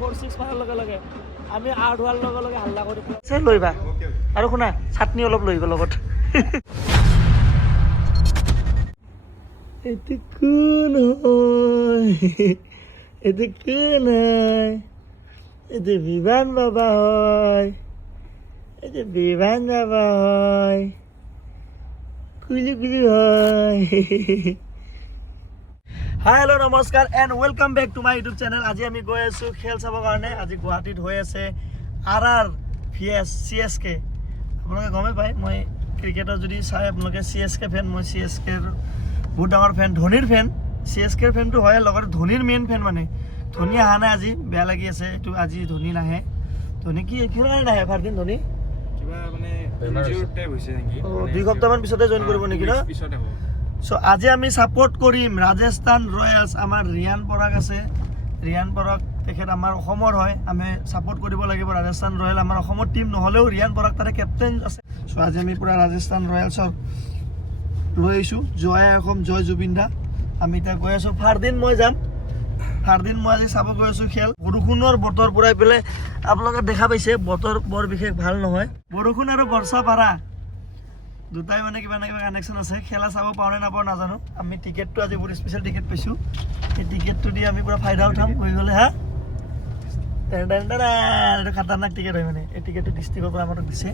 4-6 মানৰ লগে লগে আমি আউট হোৱাৰ লগে লগে হাল্লা কৰি লৈবা আৰু শুনা চাটনি অলপ লৈ আহিবা লগত এইটো কোন হয় এইটো কোন হয় এইটো বিমান বাবা হয় এইটো বিমান বাবা হয় কুলি কুলি হয় হাই হেল্ল' নমস্কাৰ and welcome back to my YouTube channel আজি আমি গৈ আছোঁ খেল চাবৰ কাৰণে আজি গুৱাহাটীত হৈ আছে RR vs CSK আপোনালোকে গমেই পায় মই ক্ৰিকেটৰ যদি চাই আপোনালোকে CSK ফেন মই CSKৰ বহুত ডাঙৰ ফেন ধোনীৰ ফেন CSKৰ ফেনটো হয় লগতে ধোনীৰ মেইন ফেন মানে ধোনী অহা নাই আজি বেয়া লাগি আছে এইটো আজি ধোনী নাহে ধোনী কি কাৰণে নাহে ভাৰদিন ধোনী কিবা মানে ইনজিউৰ্ড টাইপ হৈছে নেকি 2 সপ্তাহমান পিছতে জইন কৰিব নেকি ন পিছতে হ'ব সো আজি আমি সাপোর্ট করিম রাজস্থান রয়্যালস আমার রিয়ান পরাগ আছে রিয়ান পরাগ তেখেত আমার অসমৰ হয় আমি সাপোৰ্ট কৰিব লাগিব ৰাজস্থান ৰয়্যাল আমাৰ অসমৰ টিম নহলেও ৰিয়ান পৰাগ তাৰে ক্যাপ্টেন আছে সো আজি আমি পুৰা ৰাজস্থান ৰয়্যালসৰ লৈ আইছো জয় অসম জয় জুবিনদা আমি তা গৈ আছো ফাৰদিন মই যাম ফাৰদিন মই আজি চাব গৈ আছো খেল বৰষুণৰ বতৰ পুৰাই পেলে আপোনালোকে দেখা পাইছে বতৰ বৰ বিশেষ ভাল নহয় বৰষুণ আৰু বৰ্ষা পাৰা দুটাই মানে কিবা না কিবা কানেকশ্যন আছে খেলা চাব পাওঁ নে নাপাওঁ নাজানো আমি টিকেটটো আজি বহুত স্পেচিয়েল টিকেট পাইছোঁ এই টিকেটটো দি আমি পুৰা ফাইদা উঠাম হৈ গ'লে হা এইটো খাতাৰনাক টিকেট হয় মানে এই টিকেটটো ডিষ্ট্ৰিক্টৰ পৰা আমাক দিছে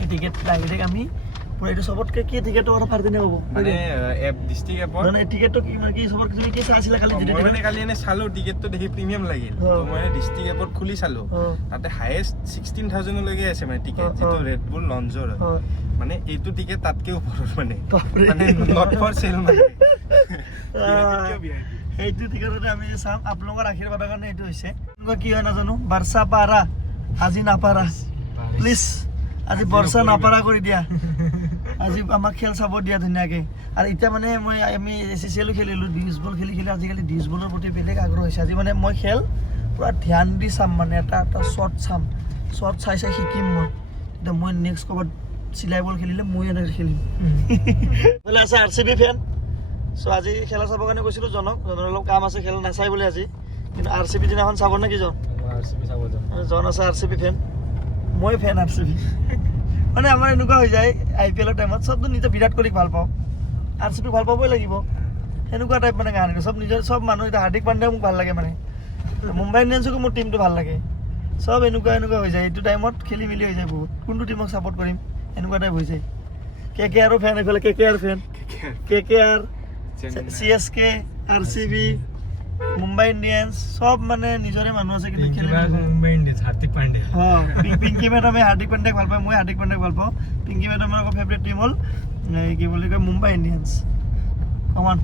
এই টিকেট ডাইৰেক্ট আমি পুৰা এইটো চবতকৈ কি টিকেটৰ কথা ফাৰদিনে হ'ব মানে এপ ডিষ্ট্ৰিক্ট এপত মানে টিকেটটো কি মানে কি চবতকৈ তুমি কি চাইছিলা খালি মই মানে কালি এনে চালো টিকেটটো দেখি প্ৰিমিয়াম লাগিল তো মই ডিষ্ট্ৰিক্ট এপত খুলি চালো তাতে হাইয়েষ্ট 16,000 লৈকে আছে মানে টিকেট যেটো ৰেড বুল লঞ্জৰ মানে এইটো টিকেট তাতকে ওপৰত মানে নট ফৰ সেল মানে এইটো টিকেটতে আমি চাম আপোনালোকৰ আশীৰ্বাদৰ কাৰণে এইটো হৈছে কি হয় নাজানো বাৰসা পাৰা আজি নাপাৰা প্লিজ আজি বৰ্ষা নাপাৰা কৰি দিয়া আজি আমাক খেল চাব দিয়া ধুনীয়াকৈ আৰু এতিয়া মানে আমি SCCL খেলিলোঁ ডিছ বল খেলি আজিকালি ডিছ বলৰ প্ৰতি বেলেগ আগ্ৰহ হৈছে আজি মানে মই খেল পুৰা ধ্যান দি চাম মানে এটা শ্বট চাম শ্বট চাই শিকিম মই এতিয়া মই নেক্সট ক'ৰবাত চিলাই বল খেলিলে মই এনেকৈ খেলিম বোলে আছে RCB ফেন চ' আজি খেলা চাবৰ কাৰণে গৈছিলোঁ জনৰ অলপ কাম আছে খেল নাচাই বোলে আজি কিন্তু RCB দিনাখন চাব নে কি জন আছে RCB ফেন মই ফেন RCB মানে আমাৰ এনেকুৱা হৈ যায় IPLৰ টাইমত চবটো নিজে বিৰাট কোহলিক ভাল পাওঁ RCB ভাল পাবই লাগিব সেনেকুৱা টাইপ মানে কাহিনীটো চব নিজৰ চব মানুহ এতিয়া হাৰ্দিক পাণ্ডিয়া মোক ভাল লাগে মানে মুম্বাই ইণ্ডিয়ানছকো মোৰ টিমটো ভাল লাগে চব এনেকুৱা হৈ যায় এইটো টাইমত খেলি মেলি হৈ যায় বহুত কোনটো টিমক ছাপোৰ্ট কৰিম এনেকুৱা টাইপ হৈ যায় KKRৰ ফেন এইফালে KKR ফেন KKR CSK RCB Mumbai Indians চব মানে নিজৰে মানুহ আছে কিন্তু খেলে মুম্বাই ইণ্ডিয়ানছ হাৰ্দিক পাণ্ডিয়া পিংকি মেডামে হাৰ্দিক পাণ্ডিয়াক ভাল পায় মই হাৰ্দিক পাণ্ডিয়াক ভাল পাওঁ পিংকি মেডামৰ আকৌ ফেভৰেট টিম হ'ল কি বুলি কয় মুম্বাই ইণ্ডিয়ানছ কমান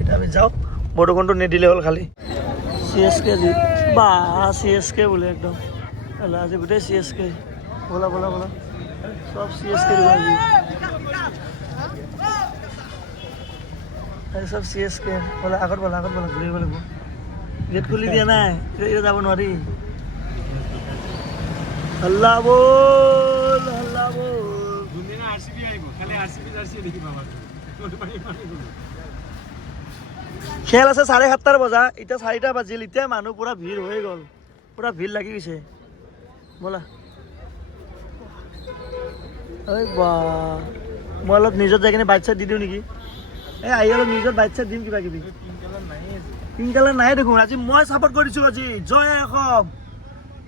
এতিয়া আমি যাওঁ বৰষুণটো নিদিলে হ'ল খালি CSK আজি বা CSK বোলে একদম আজি গোটেই CSK বলা সব CSK দিব আজি সব CSK বলা আগত বলা ঘূৰিব লাগিব গেট খুলি দিয়া নাই এতিয়া যাব নোৱাৰি হাল্লা বল যোনদিনা RCB আহিব খালি RCB জাৰ্চি দেখি পাবা খেল আছে 7:30 বজা এতিয়া 4টা বাজিল এতিয়া মানুহ পুৰা ভিৰ হৈ গ'ল পুৰা ভিৰ লাগি গৈছে ব'লা ঐ বা মই অলপ নিজৰ যাই কিনে বাইট চাইট দি দিওঁ নেকি আহি অলপ নিজৰ বাইট চাইট দিম কিবা কিবি পিংক কালাৰ নাই দেখোন আজি মই ছাপোৰ্ট কৰিছোঁ আজি জয় অসম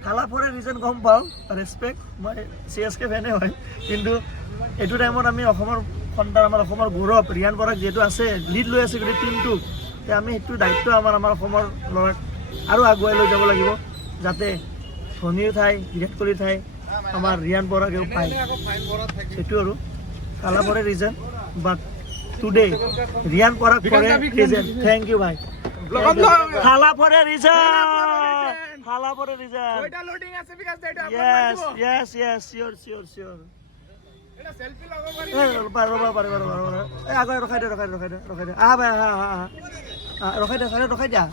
থালা ফৰে ৰিজন গম পাওঁ ৰেচপেক্ট মই CSK ফেনে হয় কিন্তু এইটো টাইমত আমি অসমৰ সন্তান আমাৰ অসমৰ গৌৰৱ ৰিয়ান পৰাগ যিহেতু আছে লিড লৈ আছে গোটেই টিমটোক এতিয়া আমি সেইটো দায়িত্ব আমাৰ অসমৰ ল'ৰাক আৰু আগুৱাই লৈ যাব লাগিব যাতে ধোনীৰ ঠাই বিৰাট কোহলিৰ ঠাই আমাৰ ৰিয়ান পৰাগেও পায় সেইটো আৰু থালা ফৰে ৰিজন বাট today Riyan Parag ফৰে region thank U ভাই থালা ফৰে ৰিজন ওইটা লোডিং আছে বিকাশ এটা yes sure এটা সেলফি লগাব পারি পারে এই আগে রখাই দে আহা ভাই রখাই দে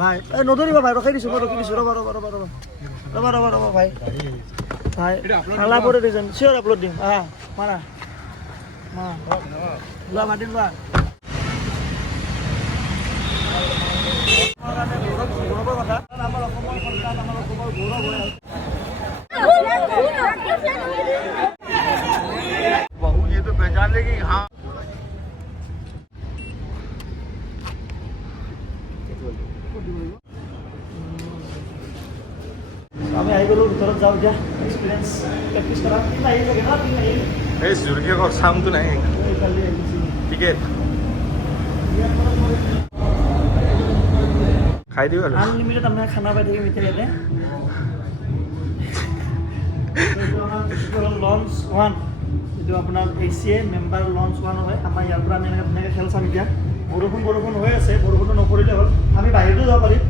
ভাই এই নদরিবা ভাই রখাই দিছো মই রখি দিছো রবা ভাই থালা ফরে রিজন শিওর আপলোড দিম মারা লা মাদিন বা গৌৰৱৰ কথা আমাৰ অসমৰ সন্তান আমাৰ অসমৰ গৌৰৱ হৈ আছে बहू ये तो पहचान लेगी हाँ আমি আহি গ'লো ভিতৰত যাওঁ এতিয়া এক্সপিৰিয়েঞ্চ প্ৰেক্টিছ কৰা টিম আহি থাকে ন টিম আহি এই জুৰকে কৰ চামটো নাই কালি আহিছিল টিকেট খাই দিওঁ আৰু আনলিমিটেড আপোনাৰ খানা পাই থাকিম এতিয়া ইয়াতে লঞ্চ ওৱান এইটো আপোনাৰ এছিয়ে মেম্বাৰ লঞ্চ ওৱান হয় আমাৰ ইয়াৰ পৰা আমি এনেকৈ ধুনীয়াকৈ খেল চাম এতিয়া বৰষুণ হৈ আছে বৰষুণটো নপৰিলে হ'ল আমি বাহিৰতো যাব পাৰিম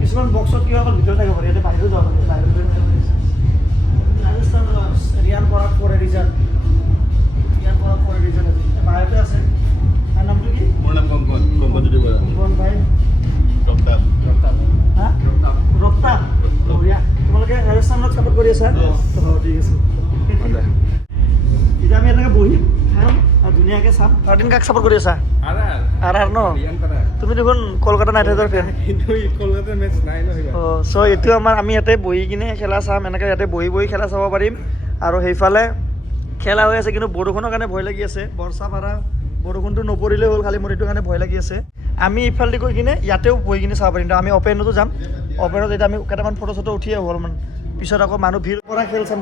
কিছুমান বক্সত কিবা অকল ভিতৰত থাকিব পাৰি ইয়াতে বাহিৰতো যাব পাৰিম বাহিৰতো ৰাজস্থান ৰিয়ান পৰাগ ফৰ ৰিজন আজি বাহিৰতে আছে তাৰ নামটো কি মোৰ নাম কংকন বৰা কংকন ভাই ৰক্তাপ হা ৰক্তা বঢ়িয়া তোমালোকে ৰাজস্থানত ছাপোৰ্ট কৰি আছা ঠিক আছে এতিয়া আমি এনেকৈ বহি খাম আৰু ধুনীয়াকৈ চাম কাৰ্টিন কাক ছাপোৰ্ট কৰি আছা আৰ ন তুমি দেখোন কলকাতা নাইট ৰাইডাৰ ফেন কলকাতাৰ মেচ নাই ন অঁ চ' এইটো আমাৰ আমি ইয়াতে বহি কিনে খেলা চাম এনেকৈ ইয়াতে বহি খেলা চাব পাৰিম আৰু সেইফালে খেলা হৈ আছে কিন্তু বৰষুণৰ কাৰণে ভয় লাগি আছে বৰ্ষাপাৰা বৰষুণটো নপৰিলেই হ'ল খালি মোৰ এইটো কাৰণে ভয় লাগি আছে আমি ইফালেদি গৈ কিনে ইয়াতেও বহি কিনে চাব পাৰিম আমি অপেনতো যাম অপেনত এতিয়া আমি কেইটামান ফটো চটো উঠিয়ে হ'ল মানে পিছত আকৌ মানুহ ভিৰ পৰা খেল চাম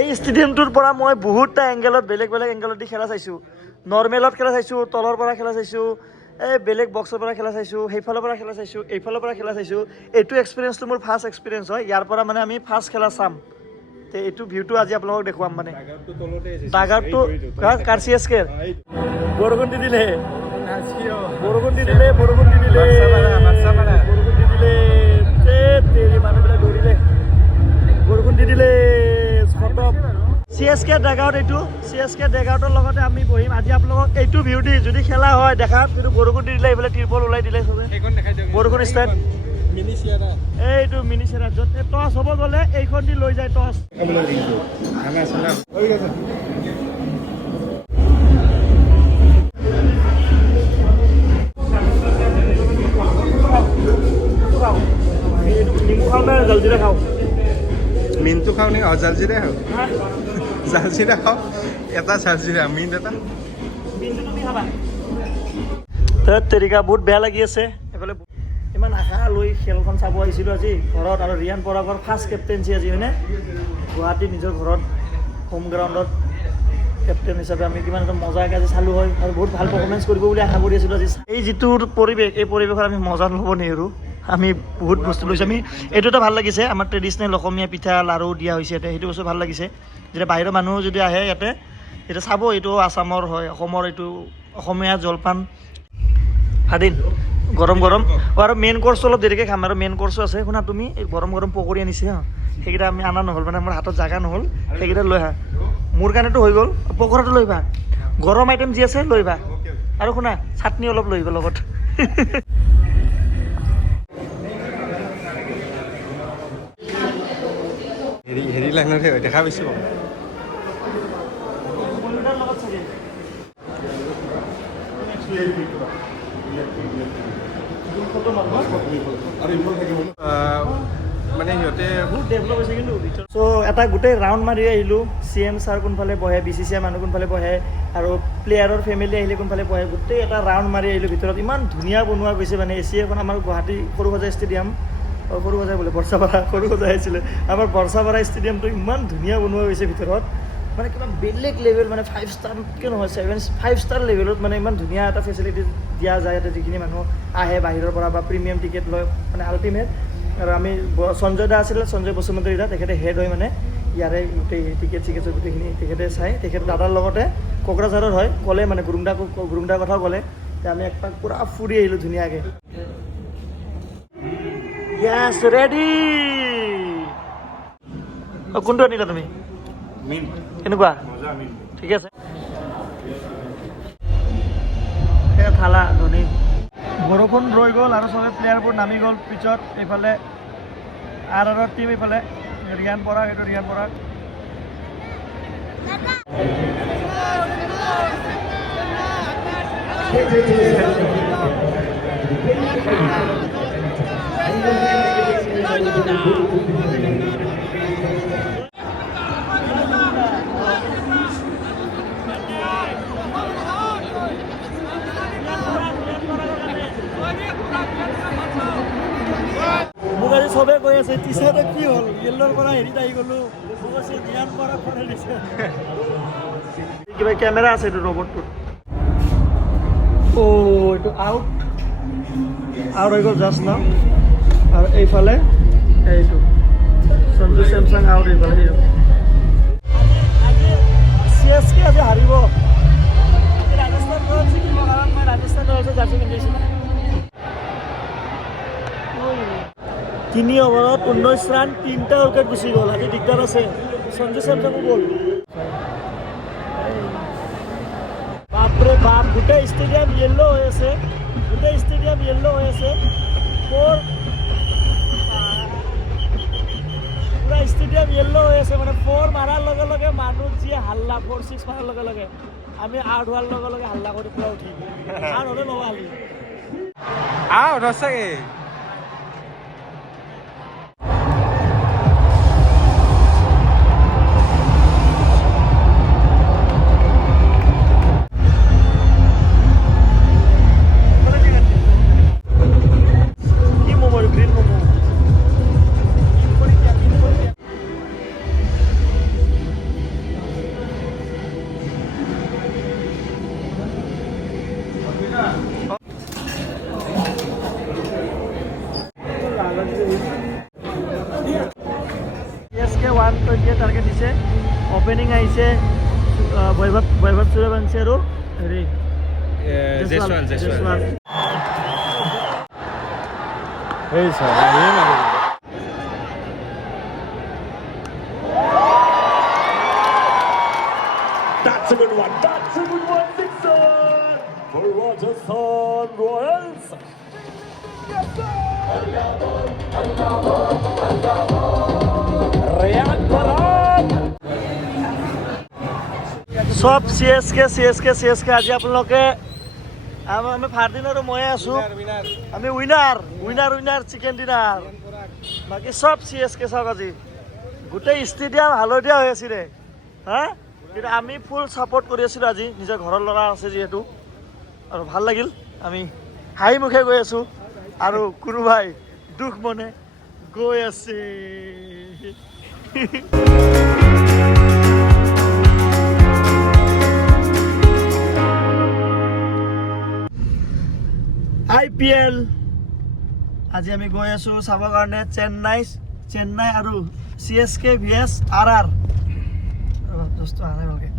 এই ষ্টেডিয়ামটোৰ পৰা মই বহুতটা এংগেলত বেলেগ এংগেলত দি খেলা চাইছোঁ নৰ্মেলত খেলা চাইছোঁ তলৰ পৰা খেলা চাইছোঁ এই বেলেগ বক্সৰ পৰা খেলা চাইছোঁ সেইফালৰ পৰা খেলা চাইছোঁ এইফালৰ পৰা খেলা চাইছোঁ এইটো এক্সপিৰিয়েঞ্চটো মোৰ ফাৰ্ষ্ট এক্সপিৰিয়েঞ্চ হয় ইয়াৰ পৰা মানে আমি ফাৰ্ষ্ট খেলা চাম তে এইটো ভিউটো আজি আপোনালোকক দেখুৱাম মানে ডাগাৰটো কাৰ চি এছ কেৰ বৰষুণ দি দিলে মানুহবিলাক দৌৰিলে বৰষুণ দি দিলে চি এছ কে ডেগাউট এইটো চি এছ কে ডেগাউটৰ লগতে আমি বহিম আজি আপোনালোকক এইটো ভিউ দি যদি খেলা হয় দেখাম কিন্তু বৰষুণ দি দিলে এইফালে ত্ৰিপল ওলাই দিলে চবে বৰষুণ ষ্টাৰ্ট এইটো মিনি চেৰা য'ত টছ হ'ব গ'লে এইখন দি লৈ যায় টছ নিমু খাওঁ নে জলজিৰা খাওঁ মিনটো খাওঁ নেকি জালজিৰা খাওঁ জালজিৰা খাওঁ এটা জালজিৰা মিন এটা তেৰিকা বহুত বেয়া লাগি আছে এইফালে ইমান আশা লৈ খেলখন চাব আহিছিলোঁ আজি ঘৰত আৰু ৰিয়ান পৰাগৰ ফাৰ্ষ্ট কেপ্টেইনচি আজি হয়নে গুৱাহাটী নিজৰ ঘৰত হোম গ্ৰাউণ্ডত কেপ্টেইন হিচাপে আমি কিমান এটা মজাকৈ আজি চালোঁ হয় আৰু বহুত ভাল পাৰফৰ্মেঞ্চ কৰিব বুলি আশা কৰি আছিলোঁ আজি এই যিটো পৰিৱেশ এই পৰিৱেশত আমি মজা ল'ব নোৱাৰোঁ আমি বহুত বস্তু লৈছোঁ আমি এইটো এটা ভাল লাগিছে আমাৰ ট্ৰেডিশ্যনেল অসমীয়া পিঠা লাড়ু দিয়া হৈছে ইয়াতে সেইটো বস্তু ভাল লাগিছে যেতিয়া বাহিৰৰ মানুহ যদি আহে ইয়াতে এতিয়া চাব এইটো আছামৰ হয় অসমৰ এইটো অসমীয়া জলপান ভাদিন গৰম আৰু মেইন কৰ্চ অলপ দেৰিকৈ খাম আৰু মেইন কৰ্চো আছে শুনা তুমি এই গৰম পকৰি আনিছে হা সেইকেইটা আমি অনা নহ'ল মানে মোৰ হাতত জাগা নহ'ল সেইকেইটা লৈ আহা মোৰ কাৰণেতো হৈ গ'ল পকৰাটো লৈ আহিবা গৰম আইটেম যি আছে লৈ আহিবা আৰু শুনা চাটনি অলপ লৈ আহিবা লগত হেৰি লাইনতহে দেখা পাইছোঁ মানে সিহঁতে বহুত ডেভেলপ হৈছে কিন্তু চ' এটা গোটেই ৰাউণ্ড মাৰি আহিলোঁ চি এম ছাৰ কোনফালে বহে BCCI মানুহ কোনফালে বহে আৰু প্লেয়াৰৰ ফেমিলি আহিলে কোনফালে বহে গোটেই এটা ৰাউণ্ড মাৰি আহিলোঁ ভিতৰত ইমান ধুনীয়া বনোৱা গৈছে মানে এছিয়া এখন আমাৰ গুৱাহাটী সৰুসজাই ষ্টেডিয়াম সৰুসজাই বোলে বৰ্ষাপাৰা সৰুসজাই আছিলে আমাৰ বৰ্ষাপাৰা ষ্টেডিয়ামটো ইমান ধুনীয়া বনোৱা হৈছে ভিতৰত মানে কিবা বেলেগ লেভেল মানে 5 ষ্টাৰতকৈ নহয় 5 ষ্টাৰ লেভেলত মানে ইমান ধুনীয়া এটা ফেচিলিটি দিয়া যায় ইয়াতে যিখিনি মানুহ আহে বাহিৰৰ পৰা বা প্ৰিমিয়াম টিকেট লয় মানে আল্টিমেট আৰু আমি সঞ্জয় দা আছিলে সঞ্জয় বসুমতাৰী দা তেখেতে হেড হয় মানে ইয়াৰে গোটেই টিকেটৰ গোটেইখিনি তেখেতে চাই তেখেত দাদাৰ লগতে কোকৰাঝাৰৰ হয় ক'লে মানে গুৰুংদাৰ কথাও ক'লে যে আমি একপাক পূৰা ফুৰি আহিলোঁ ধুনীয়াকৈ য়েছ ৰেডি কোনটো আনিলা তুমি কেনেকুৱা ঠিক আছে থালা ধনী বৰষুণ ৰৈ গ'ল আৰু চবে প্লেয়াৰবোৰ নামি গ'ল পিছত এইফালে RR টিম এইফালে ৰিয়ান পৰাগ এইটো ৰিয়ান পৰাগ মোক আজি চবে কৈ আছে টি চাৰ্টে কি হ'ল য়েল্লোৰ পৰা হেৰিত আহি গ'লো মোক কৈছে ধ্যান পৰা ফোনে দিছে কিবা কেমেৰা আছে এইটো ৰবটটোত এইটো আউট হৈ গ'ল জাষ্ট ন আৰু এইফালে এইটো সঞ্জু চেমচাং আউট এইফালে CSK আজি হাৰিব ৰাজস্থান ৰয়েলছ জিকিব কাৰণ মই ৰাজস্থান ৰয়েলছৰ জাৰ্চি পিন্ধিছিলোঁ 3 অভাৰত 19 ৰান 3টা উইকেট গুচি গ'ল আজি দিগদাৰ আছে সঞ্জু চেমচাঙো গ'ল বাপৰে বাপ গোটেই ষ্টেডিয়াম য়েল্লো হৈ আছে পুৰা ষ্টেডিয়াম য়েল্লো হৈ আছে মানে 4 মাৰাৰ লগে লগে মানুহ যি হাল্লা 4-6 মাৰাৰ লগে লগে আমি আউট হোৱাৰ লগে লগে হাল্লা কৰি পুৰা উঠি আউট হ'লে নগালি আউট সঁচাকে CSK 120 টাৰ্গেট দিছে অপেনিং আহিছে বৈভৱ সূৰ্যবংশী আৰু হেৰি জয়সৱাল জয়সৱাল এই চাই এই মাৰিব That's a good one. Sixer for Rajasthan Royals. Ryan Parag. সব CSK আজি আপোনালোকে আমি ফাৰ্দিন আৰু ময়ে আছোঁ আমি উইনাৰ চিকেন ডিনাৰ বাকী সব CSK চাওক আজি গোটেই ষ্টেডিয়াম হালধীয়া হৈ আছিলে হা কিন্তু আমি ফুল ছাপোৰ্ট কৰি আছিলোঁ আজি নিজৰ ঘৰৰ ল'ৰা আছে যিহেতু আৰু ভাল লাগিল আমি হাঁহি মুখে গৈ আছোঁ আৰু কোনোবাই দুখ মনে গৈ আছে IPL আজি আমি গৈ আছোঁ চাবৰ কাৰণে চেন্নাই আৰু CSK vs RR বস্তু আনে ভালকৈ